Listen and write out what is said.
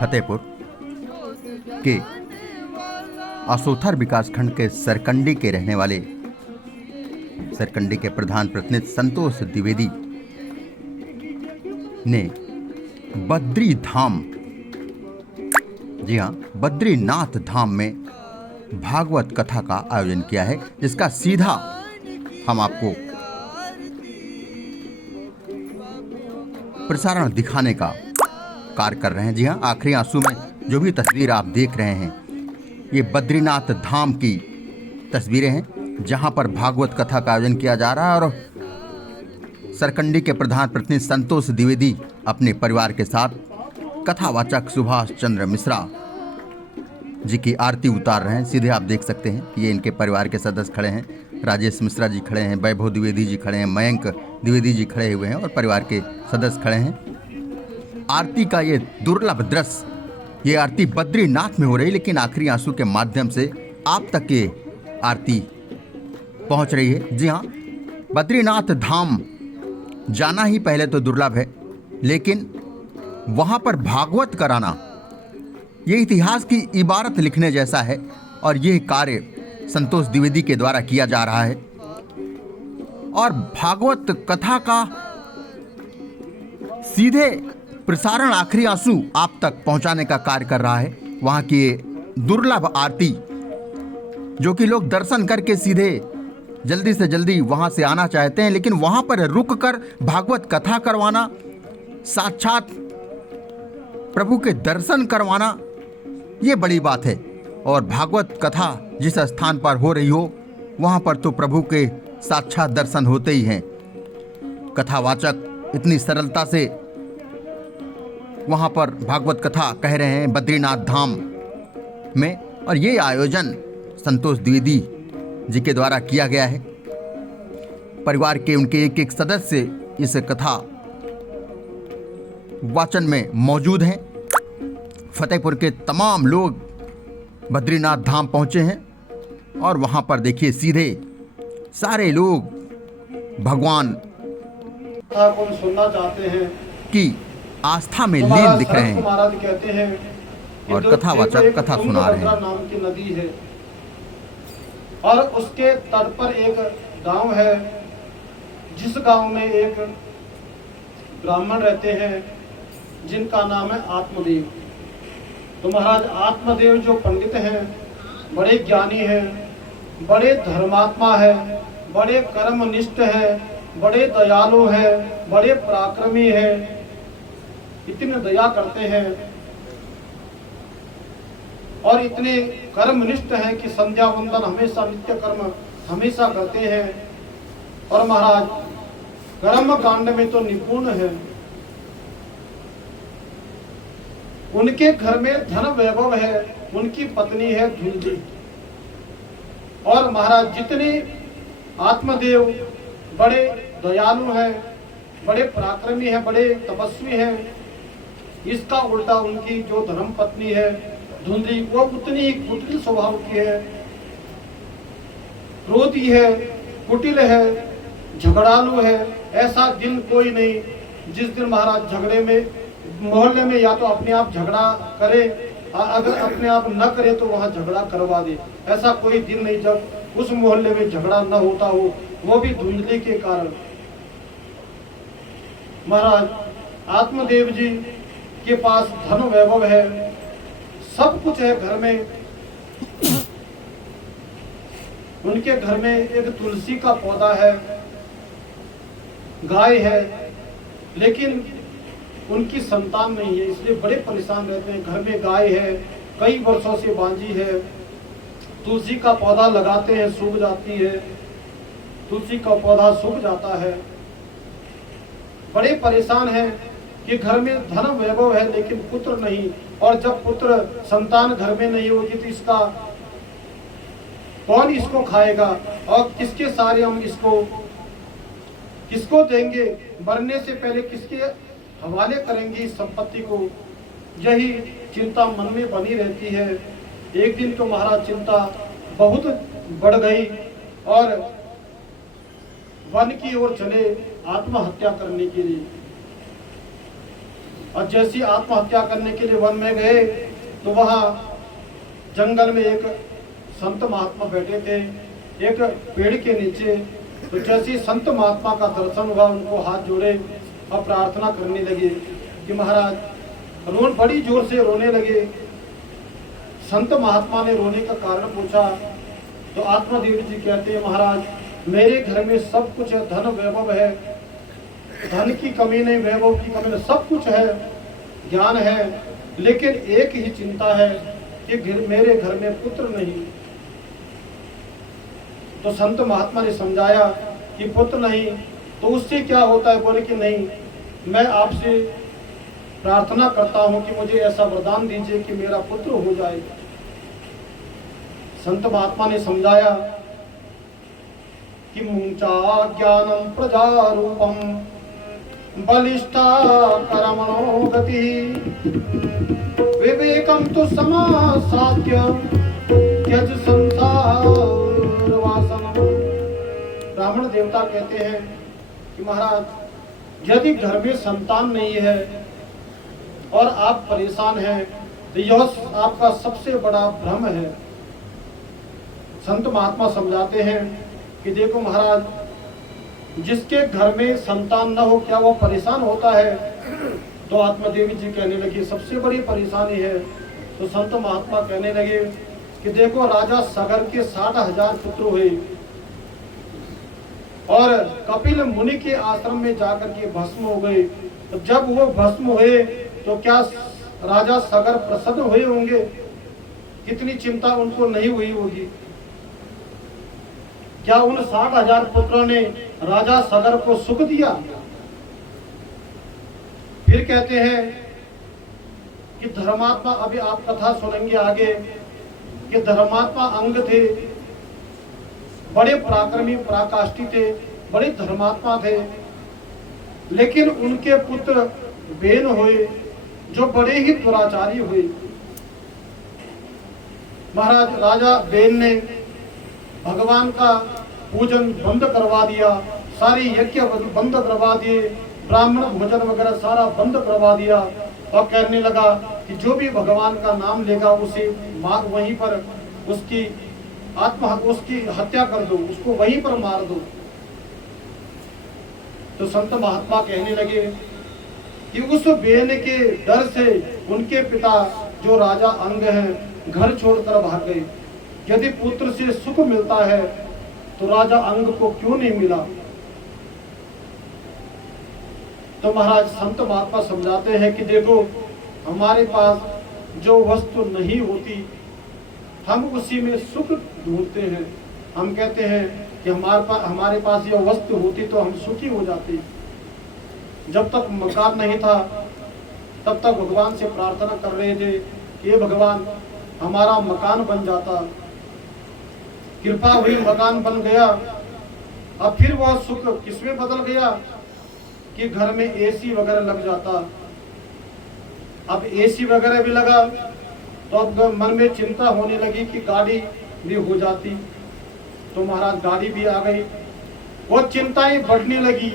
फतेहपुर के आसोथर विकासखंड के सरकंडी के रहने वाले सरकंडी के प्रधान प्रतिनिधि संतोष द्विवेदी ने बद्री धाम, जी हाँ, बद्रीनाथ धाम में भागवत कथा का आयोजन किया है, जिसका सीधा हम आपको प्रसारण दिखाने का कार्य कर रहे हैं। जी हाँ, आखिरी आंसू में जो भी तस्वीर आप देख रहे हैं, ये बद्रीनाथ धाम की तस्वीरें हैं, जहां पर भागवत कथा का आयोजन किया जा रहा है और सरकंडी के प्रधान प्रतिनिधि संतोष द्विवेदी अपने परिवार के साथ कथावाचक सुभाष चंद्र मिश्रा जी की आरती उतार रहे हैं। सीधे आप देख सकते हैं, ये इनके परिवार के सदस्य खड़े हैं, राजेश मिश्रा जी खड़े हैं, वैभव द्विवेदी जी खड़े हैं, मयंक द्विवेदी जी खड़े हुए हैं और परिवार के सदस्य खड़े हैं। आरती का ये दुर्लभ दृश्य, ये आरती बद्रीनाथ में हो रही, लेकिन आखिरी आंसू के माध्यम से आप तक ये आरती पहुंच रही है। जी हाँ, बद्रीनाथ धाम जाना ही पहले तो दुर्लभ है, लेकिन वहां पर भागवत कराना ये इतिहास की इबारत लिखने जैसा है और ये कार्य संतोष द्विवेदी के द्वारा किया जा रहा है और भागवत कथा का सीधे प्रसारण आखिरी आंसू आप तक पहुंचाने का कार्य कर रहा है। वहां की दुर्लभ आरती जो कि लोग दर्शन करके सीधे जल्दी से जल्दी वहां से आना चाहते हैं, लेकिन वहां पर रुककर भागवत कथा करवाना, साक्षात प्रभु के दर्शन करवाना, ये बड़ी बात है। और भागवत कथा जिस स्थान पर हो रही हो वहां पर तो प्रभु के साक्षात दर्शन होते ही हैं। कथावाचक इतनी सरलता से वहां पर भागवत कथा कह रहे हैं बद्रीनाथ धाम में, और ये आयोजन संतोष द्विवेदी जी के द्वारा किया गया है। परिवार के उनके एक एक सदस्य इस कथा वाचन में मौजूद हैं। फतेहपुर के तमाम लोग बद्रीनाथ धाम पहुंचे हैं और वहां पर देखिए सीधे सारे लोग भगवान को सुनना चाहते हैं की आस्था में लीन दिख रहे हैं महाराज कहते हैं और कथावाचक कथा सुना रहे हैं। नाम की नदी है और उसके तट पर एक गांव है, जिस गांव में एक ब्राह्मण रहते हैं जिनका नाम है आत्मदेव। तो महाराज आत्मदेव जो पंडित हैं, बड़े ज्ञानी हैं, बड़े धर्मात्मा हैं, बड़े कर्मनिष्ठ हैं, बड़े दयालु हैं, बड़े पराक्रमी हैं, इतने दया करते हैं और इतने कर्मनिष्ठ हैं कि संध्या वंदन हमेशा, नित्य कर्म हमेशा करते हैं। और महाराज कर्म कांड में तो निपुण है। उनके घर में धन वैभव है, उनकी पत्नी है धुंधी। और महाराज जितने आत्मदेव बड़े दयालु हैं, बड़े पराक्रमी हैं, बड़े तपस्वी हैं, इसका उल्टा उनकी जो धर्म पत्नी है धुंधी, वो उतनी ही कुटिल स्वभाव की है, क्रोधी है, कुटिल है, झगड़ालू है। ऐसा दिन कोई नहीं जिस दिन महाराज झगड़े में, मोहल्ले में या तो अपने आप झगड़ा करे, अगर अपने आप न करे तो वहां झगड़ा करवा दे। ऐसा कोई दिन नहीं जब उस मोहल्ले में झगड़ा न होता हो, वो भी धुंधली के कारण। महाराज आत्मदेव जी के पास धन वैभव है, सब कुछ है घर में। उनके घर में एक तुलसी का पौधा है, गाय है, लेकिन उनकी संतान नहीं है, इसलिए बड़े परेशान रहते हैं। घर में गाय है, कई वर्षों से बांझी है, तुलसी का पौधा लगाते हैं, सूख जाती है, तुलसी का पौधा सूख जाता है। बड़े परेशान हैं कि घर में धन वैभव है लेकिन पुत्र नहीं, और जब पुत्र संतान घर में नहीं होगी तो इसका कौन इसको खाएगा और किसके सारे हम इसको किसको देंगे, मरने से पहले किसके हवाले करेंगे इस संपत्ति को। यही चिंता मन में बनी रहती है। एक दिन तो महाराज चिंता बहुत बढ़ गई और वन की ओर चले आत्महत्या करने के लिए। और जैसी आत्महत्या करने के लिए वन में गए तो वहाँ जंगल में एक संत महात्मा बैठे थे एक पेड़ के नीचे। तो जैसे संत महात्मा का दर्शन हुआ उनको हाथ जोड़े और प्रार्थना करने लगे कि महाराज बड़ी जोर से रोने लगे। संत महात्मा ने रोने का कारण पूछा तो आत्मादेव जी कहते हैं महाराज मेरे घर में सब कुछ है, धन वैभव है, धन की कमी नहीं, वैभव की कमी नहीं, सब कुछ है, ज्ञान है, लेकिन एक ही चिंता है कि मेरे घर में पुत्र नहीं। तो संत महात्मा ने समझाया कि पुत्र नहीं तो उससे क्या होता है। बोले कि नहीं, मैं आपसे प्रार्थना करता हूं कि मुझे ऐसा वरदान दीजिए कि मेरा पुत्र हो जाए। संत महात्मा ने समझाया कि मुंचा ज्ञानम प्रजारूपम बलिष्ठा कर्मणो गति विवेकम तो समासाद्य त्यज संसार वासनम। ब्राह्मण देवता कहते हैं कि महाराज यदि घर में संतान नहीं है और आप परेशान हैं तो यह आपका सबसे बड़ा भ्रम है। संत महात्मा समझाते हैं कि देखो महाराज जिसके घर में संतान न हो क्या वो परेशान होता है। तो आत्मादेवी जी कहने लगी सबसे बड़ी परेशानी है। तो संत महात्मा कहने लगे कि देखो राजा सगर के 60,000 पुत्र हुए और कपिल मुनि के आश्रम में जाकर के भस्म हो गए। तो जब वो भस्म हुए तो क्या राजा सगर प्रसन्न हुए होंगे? कितनी चिंता उनको नहीं हुई होगी। क्या उन 60,000 पुत्रों ने राजा सगर को सुख दिया? फिर कहते हैं कि धर्मात्मा, अभी आप कथा सुनेंगे आगे, कि धर्मात्मा अंग थे, बड़े पराक्रमी पराकाष्ठी थे, बड़े धर्मात्मा थे, लेकिन उनके पुत्र बेन हुए जो बड़े ही दुराचारी हुए। महाराज राजा बेन ने भगवान का पूजन बंद करवा दिया, सारी यज्ञ बंद करवा दिए, ब्राह्मण भोजन वगैरह सारा बंद करवा दिया और कहने लगा कि जो भी भगवान का नाम लेगा उसे मार, वहीं पर उसकी हत्या कर दो, उसको वहीं पर मार दो। तो संत महात्मा कहने लगे कि उस बेन के डर से उनके पिता जो राजा अंग हैं घर छोड़कर भाग गए। यदि पुत्र से सुख मिलता है तो राजा अंग को क्यों नहीं मिला? तो महाराज संत महात्मा समझाते हैं कि देखो हमारे पास जो वस्तु नहीं होती हम उसी में सुख ढूंढते हैं। हम कहते हैं कि हमारे पास यह वस्तु होती तो हम सुखी हो जाते। जब तक मकान नहीं था तब तक भगवान से प्रार्थना कर रहे थे कि हे भगवान हमारा मकान बन जाता। कृपा हुई, मकान बन गया। अब फिर वह सुख किसमें बदल गया कि घर में एसी वगैरह लग जाता। अब एसी वगैरह भी लगा तो अब मन में चिंता होने लगी कि गाड़ी भी हो जाती। तो महाराज गाड़ी भी आ गई, वो चिंताएं बढ़ने लगी।